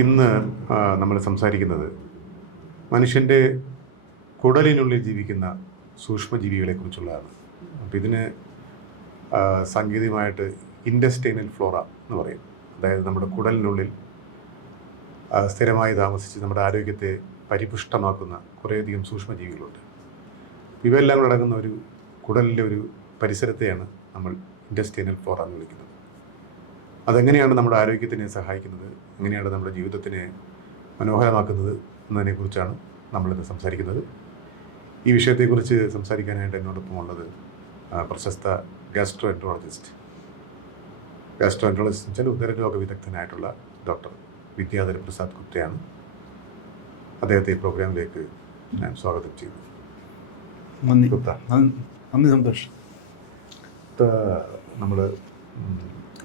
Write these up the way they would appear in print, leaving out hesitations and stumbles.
ഇന്ന് നമ്മൾ സംസാരിക്കുന്നത് മനുഷ്യൻ്റെ കുടലിനുള്ളിൽ ജീവിക്കുന്ന സൂക്ഷ്മജീവികളെക്കുറിച്ചുള്ളതാണ്. അപ്പോൾ ഇതിന് സാങ്കേതികമായിട്ട് ഇൻഡസ്റ്റൈനൽ ഫ്ലോറ എന്ന് പറയും. അതായത് നമ്മുടെ കുടലിനുള്ളിൽ സ്ഥിരമായി താമസിച്ച് നമ്മുടെ ആരോഗ്യത്തെ പരിപുഷ്ടമാക്കുന്ന കുറേയധികം സൂക്ഷ്മജീവികളുണ്ട്. ഇവയെല്ലാം കൂടെ അടങ്ങുന്ന ഒരു കുടലിലെ ഒരു പരിസരത്തെയാണ് നമ്മൾ ഇൻഡസ്റ്റൈനൽ ഫ്ലോറ എന്ന് വിളിക്കുന്നത്. അതെങ്ങനെയാണ് നമ്മുടെ ആരോഗ്യത്തിനെ സഹായിക്കുന്നത്, എങ്ങനെയാണ് നമ്മുടെ ജീവിതത്തിനെ മനോഹരമാക്കുന്നത് എന്നതിനെക്കുറിച്ചാണ് നമ്മളിന്ന് സംസാരിക്കുന്നത്. ഈ വിഷയത്തെക്കുറിച്ച് സംസാരിക്കാനായിട്ട് എന്നോടൊപ്പം ഉള്ളത് പ്രശസ്ത ഗാസ്ട്രോ എൻട്രോളജിസ്റ്റ് വെച്ചാൽ ഉദരരോഗ വിദഗ്ധനായിട്ടുള്ള ഡോക്ടർ വിദ്യാധര പ്രസാദ് ഗുപ്തയാണ്. അദ്ദേഹത്തെ ഈ പ്രോഗ്രാമിലേക്ക് ഞാൻ സ്വാഗതം ചെയ്യുന്നു. നന്ദി ഗുപ്ത. നന്ദി, സന്തോഷം.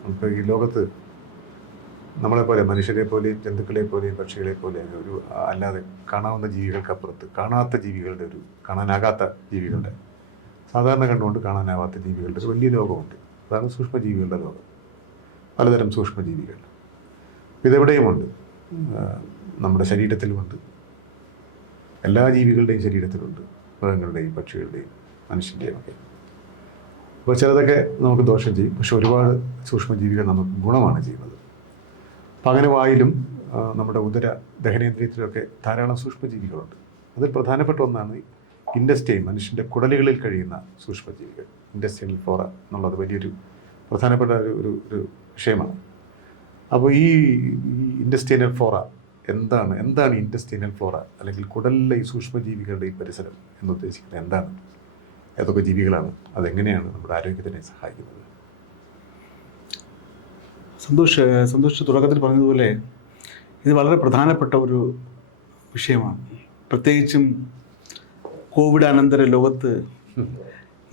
ഇപ്പോൾ ഈ ലോകത്ത് നമ്മളെപ്പോലെ മനുഷ്യരെ പോലെയും ജന്തുക്കളെ പോലെയും പക്ഷികളെ പോലെയും ഒരു അല്ലാതെ കാണാവുന്ന ജീവികൾക്കപ്പുറത്ത് കാണാത്ത ജീവികളുടെ കാണാനാകാത്ത ജീവികളുടെ സാധാരണ കണ്ടുകൊണ്ട് കാണാനാവാത്ത ജീവികളുടെ ഒരു വലിയ ലോകമുണ്ട്. അതാണ് സൂക്ഷ്മജീവികളുടെ ലോകം. പലതരം സൂക്ഷ്മജീവികൾ ഇതെവിടെയുമുണ്ട്. നമ്മുടെ ശരീരത്തിലുമുണ്ട്, എല്ലാ ജീവികളുടെയും ശരീരത്തിലുണ്ട്, മൃഗങ്ങളുടെയും പക്ഷികളുടെയും മനുഷ്യൻ്റെയും ഒക്കെ. അപ്പോൾ ചിലതൊക്കെ നമുക്ക് ദോഷം ചെയ്യും, പക്ഷെ ഒരുപാട് സൂക്ഷ്മജീവികൾ നമുക്ക് ഗുണമാണ് ചെയ്യുന്നത്. അപ്പം അങ്ങനെ വായിലും നമ്മുടെ ഉദര ദഹനേന്ദ്രിയത്തിലൊക്കെ ധാരാളം സൂക്ഷ്മജീവികളുണ്ട്. അതിൽ പ്രധാനപ്പെട്ട ഒന്നാണ് ഇൻഡസ്റ്റൈൻ, മനുഷ്യൻ്റെ കുടലുകളിൽ കഴിയുന്ന സൂക്ഷ്മജീവികൾ. ഇൻഡസ്റ്റൈനൽ ഫ്ലോറ എന്നുള്ളത് വലിയൊരു പ്രധാനപ്പെട്ട ഒരു വിഷയമാണ്. അപ്പോൾ ഈ ഇൻഡസ്റ്റൈനൽ ഫ്ലോറ എന്താണ് ഇൻഡസ്റ്റൈനൽ ഫ്ലോറ, അല്ലെങ്കിൽ കുടലിലെ ഈ സൂക്ഷ്മജീവികളുടെ ഈ പരിസരം എന്നുദ്ദേശിക്കുന്നത് എന്താണ്, ഏതൊക്കെ ജീവികളാണ്, അതെങ്ങനെയാണ് നമ്മുടെ ആരോഗ്യത്തിനെ സഹായിക്കുന്നത്? സന്തോഷ് തുടക്കത്തിൽ പറഞ്ഞതുപോലെ ഇത് വളരെ പ്രധാനപ്പെട്ട ഒരു വിഷയമാണ്. പ്രത്യേകിച്ചും കോവിഡ് അനന്തര ലോകത്ത്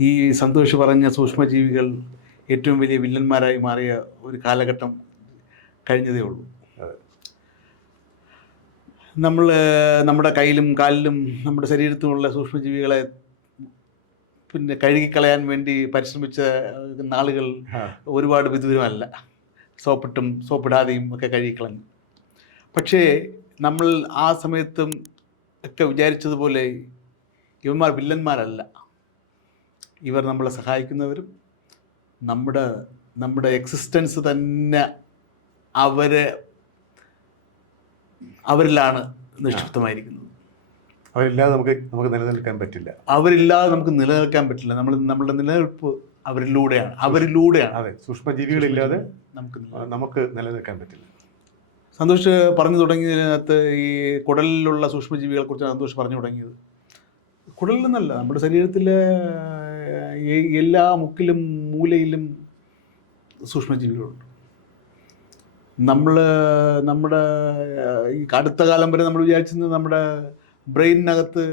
ഈ സന്തോഷ് പറഞ്ഞ സൂക്ഷ്മജീവികൾ ഏറ്റവും വലിയ വില്ലന്മാരായി മാറിയ ഒരു കാലഘട്ടം കഴിഞ്ഞതേ ഉള്ളൂ. നമ്മുടെ കയ്യിലും കാലിലും നമ്മുടെ ശരീരത്തിലുള്ള സൂക്ഷ്മജീവികളെ കഴുകിക്കളയാൻ വേണ്ടി പരിശ്രമിച്ച നാളുകൾ ഒരുപാട് വിദൂരമല്ല. സോപ്പിടാതെയും ഒക്കെ കഴുകിക്കളഞ്ഞു. പക്ഷേ നമ്മൾ ആ സമയത്തും ഒക്കെ വിചാരിച്ചതുപോലെ ഇവന്മാർ വില്ലന്മാരല്ല. ഇവർ നമ്മളെ സഹായിക്കുന്നവരും നമ്മുടെ എക്സിസ്റ്റൻസ് തന്നെ അവരിലാണ് നിക്ഷിപ്തമായിരിക്കുന്നത്. അവരില്ലാതെ നമുക്ക് നിലനിൽക്കാൻ പറ്റില്ല. നമ്മളുടെ നിലനിൽപ്പ് അവരിലൂടെയാണ്. അതെ, സൂക്ഷ്മജീവികളില്ലാതെ നമുക്ക് നിലനിൽക്കാൻ പറ്റില്ല. സന്തോഷ് പറഞ്ഞു തുടങ്ങിയതിനകത്ത് ഈ കുടലിലുള്ള സൂക്ഷ്മജീവികളെ കുറിച്ചാണ് സന്തോഷ് പറഞ്ഞു തുടങ്ങിയത്. കുടലിൽ നിന്നല്ല, നമ്മുടെ ശരീരത്തിലെ എല്ലാ മുക്കിലും മൂലയിലും സൂക്ഷ്മജീവികളുണ്ട്. നമ്മുടെ ഈ അടുത്ത കാലം വരെ നമ്മൾ വിചാരിച്ചിരുന്നത് നമ്മുടെ ബ്രെയിനിനകത്ത്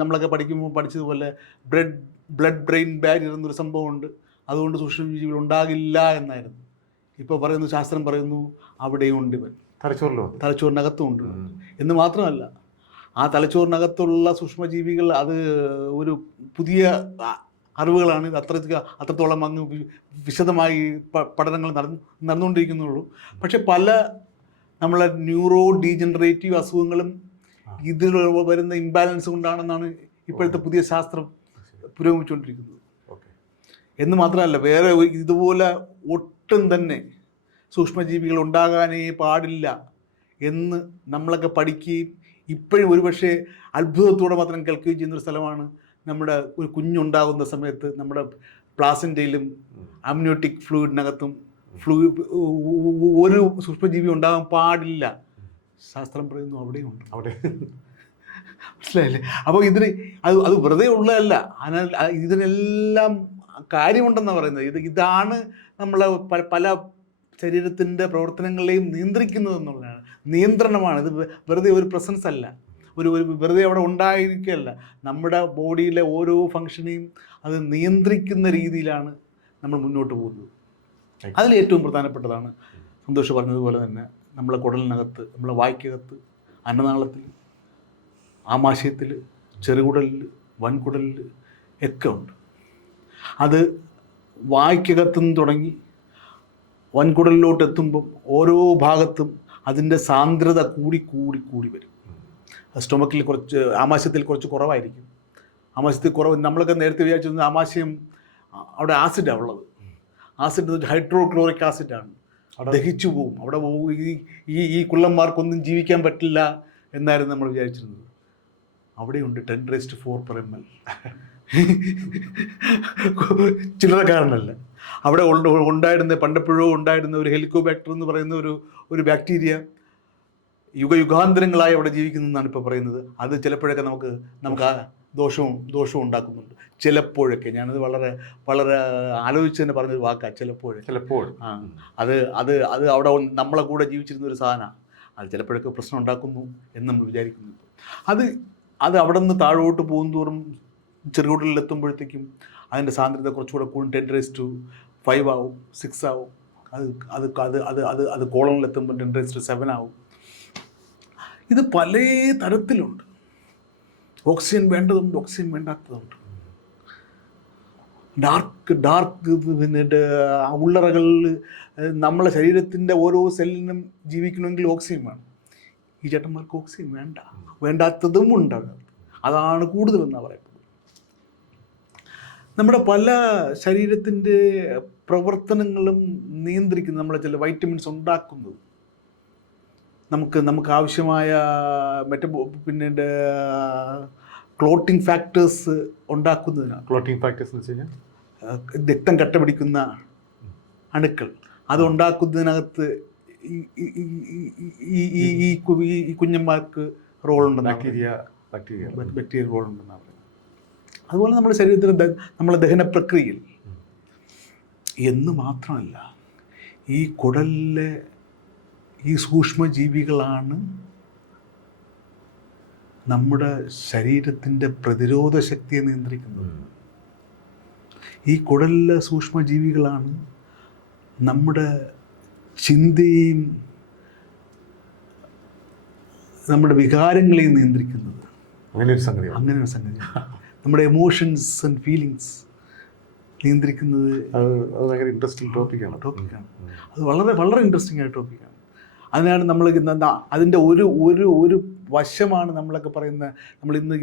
നമ്മളൊക്കെ പഠിച്ചതുപോലെ ബ്ലഡ് ബ്രെയിൻ ബാരിയർ എന്നൊരു സംഭവമുണ്ട്, അതുകൊണ്ട് സൂക്ഷ്മജീവികൾ ഉണ്ടാകില്ല എന്നായിരുന്നു. ഇപ്പോൾ പറയുന്നു, ശാസ്ത്രം പറയുന്നു അവിടെയും ഉണ്ട്. ഇവൻ തലച്ചോറിനകത്തും ഉണ്ട് എന്ന് മാത്രമല്ല, ആ തലച്ചോറിനകത്തുള്ള സൂക്ഷ്മജീവികൾ അത് ഒരു പുതിയ അറിവുകളാണ്. അത്രത്തോളം അങ്ങ് വിശദമായി പഠനങ്ങൾ നടന്നുകൊണ്ടിരിക്കുന്നുള്ളൂ. പക്ഷെ പല നമ്മളെ ന്യൂറോ ഡീജനറേറ്റീവ് അസുഖങ്ങളും ഇതിൽ വരുന്ന ഇംബാലൻസ് കൊണ്ടാണെന്നാണ് ഇപ്പോഴത്തെ പുതിയ ശാസ്ത്രം പുരോഗമിച്ചുകൊണ്ടിരിക്കുന്നത്. എന്ന് മാത്രമല്ല, വേറെ ഇതുപോലെ ഒട്ടും തന്നെ സൂക്ഷ്മജീവികൾ ഉണ്ടാകാനേ പാടില്ല എന്ന് നമ്മളൊക്കെ പഠിക്കുകയും ഇപ്പോഴും ഒരുപക്ഷെ അത്ഭുതത്തോടെ മാത്രം കേൾക്കുകയും ചെയ്യുന്നൊരു സ്ഥലമാണ് നമ്മുടെ ഒരു കുഞ്ഞുണ്ടാകുന്ന സമയത്ത് നമ്മുടെ പ്ലാസൻ്റയിലും അമ്നിയോട്ടിക് ഫ്ലൂയിഡിനകത്തും ഒരു സൂക്ഷ്മജീവി ഉണ്ടാകാൻ പാടില്ല. ശാസ്ത്രം പറയുന്നു അവിടെയും ഉണ്ട്. മനസ്സിലായില്ലേ? അപ്പോൾ അത് വെറുതെ ഉള്ളതല്ല, ഇതിനെല്ലാം കാര്യമുണ്ടെന്നാണ് പറയുന്നത്. ഇതാണ് നമ്മളെ പല ശരീരത്തിൻ്റെ പ്രവർത്തനങ്ങളെയും നിയന്ത്രിക്കുന്നത് എന്നുള്ളതാണ്. നിയന്ത്രണമാണ് ഇത്. വെറുതെ ഒരു പ്രസൻസ് അല്ല, ഒരു വെറുതെ അവിടെ ഉണ്ടായിരിക്കുകയല്ല. നമ്മുടെ ബോഡിയിലെ ഓരോ ഫങ്ഷനെയും അത് നിയന്ത്രിക്കുന്ന രീതിയിലാണ് നമ്മൾ മുന്നോട്ട് പോകുന്നത്. അതിൽ ഏറ്റവും പ്രധാനപ്പെട്ടതാണ് സന്തോഷ് പറഞ്ഞതുപോലെ തന്നെ നമ്മളെ കുടലിനകത്ത്, നമ്മളെ വായ്ക്കകത്ത്, അന്നനാളത്തിൽ, ആമാശയത്തിൽ, ചെറുകുടലിൽ, വൻകുടലിൽ ഒക്കെ ഉണ്ട്. അത് വായ്ക്കകത്തുനിന്ന് തുടങ്ങി വൻകുടലിലോട്ട് എത്തുമ്പം ഓരോ ഭാഗത്തും അതിൻ്റെ സാന്ദ്രത കൂടി കൂടി കൂടി വരും. സ്റ്റൊമക്കിൽ കുറച്ച് ആമാശയത്തിൽ കുറച്ച് കുറവായിരിക്കും. ആമാശയത്തിൽ കുറവ് നമ്മളൊക്കെ നേരത്തെ വിചാരിച്ചിരുന്നത് ആമാശയം അവിടെ ആസിഡാണ് ഉള്ളത്. ആസിഡ് ഹൈഡ്രോക്ലോറിക് ആസിഡാണ്, ദഹിച്ചു പോവും. അവിടെ ഈ കുള്ളന്മാർക്കൊന്നും ജീവിക്കാൻ പറ്റില്ല എന്നായിരുന്നു നമ്മൾ വിചാരിച്ചിരുന്നത്. അവിടെയുണ്ട് 10⁴/ml. ചില്ലറക്കാരനല്ല. അവിടെ ഉണ്ടായിരുന്ന പണ്ടെപ്പോഴോ ഉണ്ടായിരുന്ന ഒരു ഹെലിക്കോബാക്ടർ എന്ന് പറയുന്ന ഒരു ബാക്ടീരിയ യുഗയുഗാന്തരങ്ങളായി അവിടെ ജീവിക്കുന്നതെന്നാണ് ഇപ്പോൾ പറയുന്നത്. അത് ചിലപ്പോഴൊക്കെ നമുക്ക് ആ ദോഷവും ഉണ്ടാക്കുന്നുണ്ട്. ചിലപ്പോഴൊക്കെ ഞാനത് വളരെ വളരെ ആലോചിച്ച് തന്നെ പറഞ്ഞൊരു വാക്കാണ്, ചിലപ്പോൾ. അത് അവിടെ നമ്മളെ കൂടെ ജീവിച്ചിരുന്ന ഒരു സാധനമാണ്. അത് ചിലപ്പോഴൊക്കെ പ്രശ്നം ഉണ്ടാക്കുന്നു എന്ന് നമ്മൾ വിചാരിക്കുന്നു. അത് അവിടെ നിന്ന് താഴോട്ട് പോകും തോറും ചെറുകുടലിലെത്തുമ്പോഴത്തേക്കും അതിൻ്റെ സാന്ദ്രത കുറച്ചുകൂടെ കൂടും. 10⁵ ആവും, 6 ആവും. അത് കോളനിലെത്തുമ്പോൾ 10⁻⁷ ആവും. ഇത് പല തരത്തിലുണ്ട്. ഓക്സിജൻ വേണ്ടതുണ്ട്, ഓക്സിജൻ വേണ്ടാത്തതുണ്ട്. ഡാർക്ക് പിന്നെ ഉള്ളറകളിൽ നമ്മളെ ശരീരത്തിൻ്റെ ഓരോ സെല്ലിനും ജീവിക്കണമെങ്കിൽ ഓക്സിജൻ വേണം. ഈ ചേട്ടന്മാർക്ക് ഓക്സിജൻ വേണ്ടാത്തതും ഉണ്ടാകും. അതാണ് കൂടുതലെന്നാണ് പറയുന്നത്. നമ്മുടെ പല ശരീരത്തിൻ്റെ പ്രവർത്തനങ്ങളും നിയന്ത്രിക്കുന്ന നമ്മളെ ചില വൈറ്റമിൻസ് ഉണ്ടാക്കുന്നത്, നമുക്ക് ആവശ്യമായ പിന്നെ ക്ലോട്ടിംഗ് ഫാക്ടേഴ്സ് ഉണ്ടാക്കുന്നതിനാണ്. ക്ലോട്ടിംഗ് ഫാക്ടേഴ്സ് എന്ന് വെച്ച് കഴിഞ്ഞാൽ രക്തം കട്ട പിടിക്കുന്ന അണുക്കൾ, അത് ഉണ്ടാക്കുന്നതിനകത്ത് ഈ കുഞ്ഞന്മാർക്ക് റോളുണ്ടെന്നാണ്, ബാക്ടീരിയ റോളുണ്ടെന്നാണ് പറയുന്നത്. അതുപോലെ നമ്മുടെ ശരീരത്തിൻ്റെ നമ്മളെ ദഹന പ്രക്രിയയിൽ എന്ന് മാത്രമല്ല, ഈ കുടലിലെ ഈ സൂക്ഷ്മജീവികളാണ് നമ്മുടെ ശരീരത്തിൻ്റെ പ്രതിരോധ ശക്തിയെ നിയന്ത്രിക്കുന്നത്. ഈ കുടലിലെ സൂക്ഷ്മജീവികളാണ് നമ്മുടെ ചിന്തയും നമ്മുടെ വികാരങ്ങളെയും നിയന്ത്രിക്കുന്നത്. അങ്ങനെ ഒരു സംഗതി നമ്മുടെ എമോഷൻസ് ആൻഡ് ഫീലിങ്സ് നിയന്ത്രിക്കുന്നത്. അത് ഭയങ്കര ഇൻട്രസ്റ്റിംഗ് ടോപ്പിക്കാണ്. അത് വളരെ വളരെ ഇൻട്രസ്റ്റിംഗ് ആയ ടോപ്പിക്കാണ്. അതിനാണ് നമ്മൾ അതിൻ്റെ ഒരു വശമാണ് നമ്മളൊക്കെ പറയുന്ന,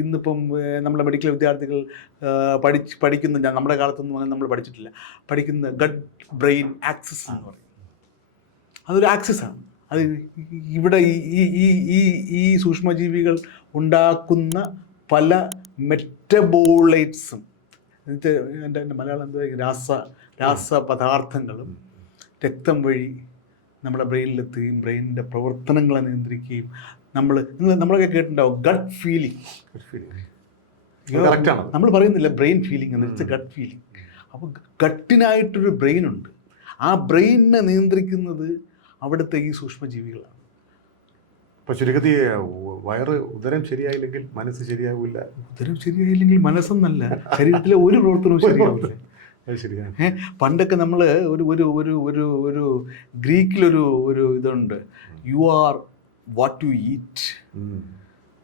ഇന്നിപ്പം നമ്മുടെ മെഡിക്കൽ വിദ്യാർത്ഥികൾ പഠിക്കുന്ന, നമ്മുടെ കാലത്തൊന്നും നമ്മൾ പഠിച്ചിട്ടില്ല, പഠിക്കുന്ന ഗട്ട് ബ്രെയിൻ ആക്സിസ് എന്ന് പറയും. അതൊരു ആക്സിസാണ്. അത് ഇവിടെ ഈ സൂക്ഷ്മജീവികൾ ഉണ്ടാക്കുന്ന പല മെറ്റബോളൈറ്റ്സും, എൻ്റെ മലയാളം എന്താ, രാസപദാർത്ഥങ്ങളും രക്തം വഴി നമ്മുടെ ബ്രെയിനിലെത്തുകയും ബ്രെയിനിൻ്റെ പ്രവർത്തനങ്ങളെ നിയന്ത്രിക്കുകയും നമ്മളൊക്കെ കേട്ടിട്ടുണ്ടാവും ഗട്ട് ഫീലിംഗ്. നമ്മൾ പറയുന്നില്ല ബ്രെയിൻ ഫീലിംഗ് എന്ന്, വെച്ചാൽ ഗട്ട് ഫീലിംഗ്. അപ്പോൾ ഗട്ടിനായിട്ടൊരു ബ്രെയിനുണ്ട്. ആ ബ്രെയിനിനെ നിയന്ത്രിക്കുന്നത് അവിടുത്തെ ഈ സൂക്ഷ്മജീവികളാണ്. അപ്പോൾ ചുരുക്കത്തിൽ ഉദരം ശരിയായില്ലെങ്കിൽ മനസ്സ് ശരിയാവില്ല. ഉദരം ശരിയായില്ലെങ്കിൽ മനസ്സെന്നല്ല, ശരീരത്തിലെ ഒരു പ്രവർത്തനവും ശരിയാവില്ല. ശരിയാണ്. പണ്ടൊക്കെ നമ്മൾ ഒരു ഗ്രീക്കിലൊരു ഇതുണ്ട്, you are what you eat.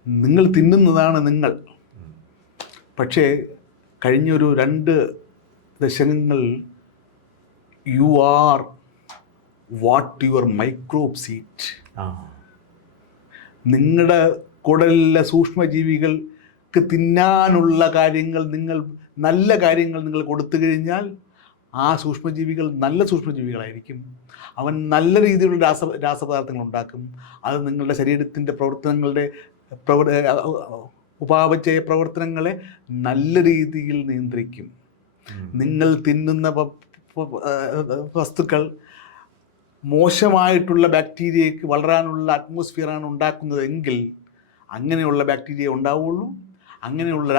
നിങ്ങൾ തിന്നുന്നതാണ് നിങ്ങൾ. പക്ഷേ കഴിഞ്ഞൊരു 2 ദശകങ്ങൾ you are what your microbes eat. നിങ്ങളുടെ കുടലിലെ സൂക്ഷ്മജീവികൾക്ക് തിന്നാനുള്ള കാര്യങ്ങൾ, നല്ല കാര്യങ്ങൾ നിങ്ങൾ കൊടുത്തു കഴിഞ്ഞാൽ ആ സൂക്ഷ്മജീവികൾ നല്ല സൂക്ഷ്മജീവികളായിരിക്കും. അവൻ നല്ല രീതിയിലുള്ള രാസപദാർത്ഥങ്ങൾ ഉണ്ടാക്കും. അത് നിങ്ങളുടെ ശരീരത്തിൻ്റെ ഉപാപചയ പ്രവർത്തനങ്ങളെ നല്ല രീതിയിൽ നിയന്ത്രിക്കും. നിങ്ങൾ തിന്നുന്ന വസ്തുക്കൾ മോശമായിട്ടുള്ള ബാക്ടീരിയയ്ക്ക് വളരാനുള്ള അറ്റ്മോസ്ഫിയറാണ് ഉണ്ടാക്കുന്നതെങ്കിൽ അങ്ങനെയുള്ള ബാക്ടീരിയ ഉണ്ടാവുള്ളൂ, അങ്ങനെയുള്ള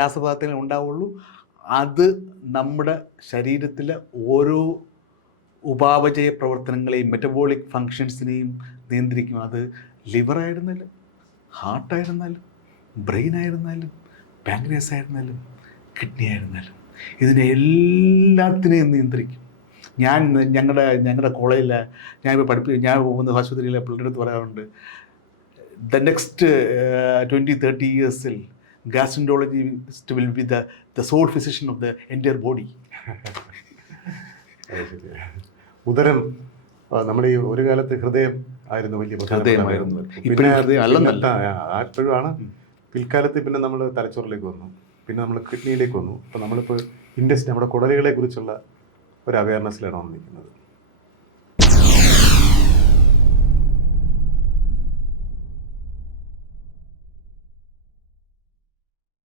രാസപദാർത്ഥങ്ങൾ ഉണ്ടാവുള്ളൂ. അത് നമ്മുടെ ശരീരത്തിലെ ഓരോ ഉപാപചയ പ്രവർത്തനങ്ങളെയും മെറ്റബോളിക് ഫങ്ഷൻസിനെയും നിയന്ത്രിക്കും. അത് ലിവറായിരുന്നാലും, ഹാർട്ടായിരുന്നാലും, ബ്രെയിനായിരുന്നാലും, പാൻക്രിയാസ് ആയിരുന്നാലും, കിഡ്നി ആയിരുന്നാലും, ഇതിനെ എല്ലാത്തിനെയും നിയന്ത്രിക്കും. ഞങ്ങളുടെ കോളേജിൽ ഞാൻ പോകുന്ന ആശുപത്രിയിലെ പിള്ളേരുടെ അടുത്ത് പറയാറുണ്ട്, the next 20-30 years gastroenterologist will be the sole physician of the entire body. ഉദരം നമ്മൾ ഈ ഒരു കാലത്ത് ഹൃദയം ആയിരുന്നു വലിയ പ്രധാനപ്പെട്ട ഹൃദയമായിരുന്നു. കാര്യം. ഇപ്പോഴും പിന്നെ ഹൃദയം അല്ലെന്നല്ല. അപ്പോഴാണ് പിൽക്കാലത്ത് പിന്നെ നമ്മൾ തലച്ചോറിലേക്ക് വന്നു, പിന്നെ നമ്മൾ കിഡ്നിയിലേക്ക് വന്നു. അപ്പോൾ നമ്മളിപ്പോൾ നമ്മുടെ കുടലുകളെ കുറിച്ചുള്ള ഒരു അവയർനെസ്സിലാണ് വന്നിരിക്കുന്നത്.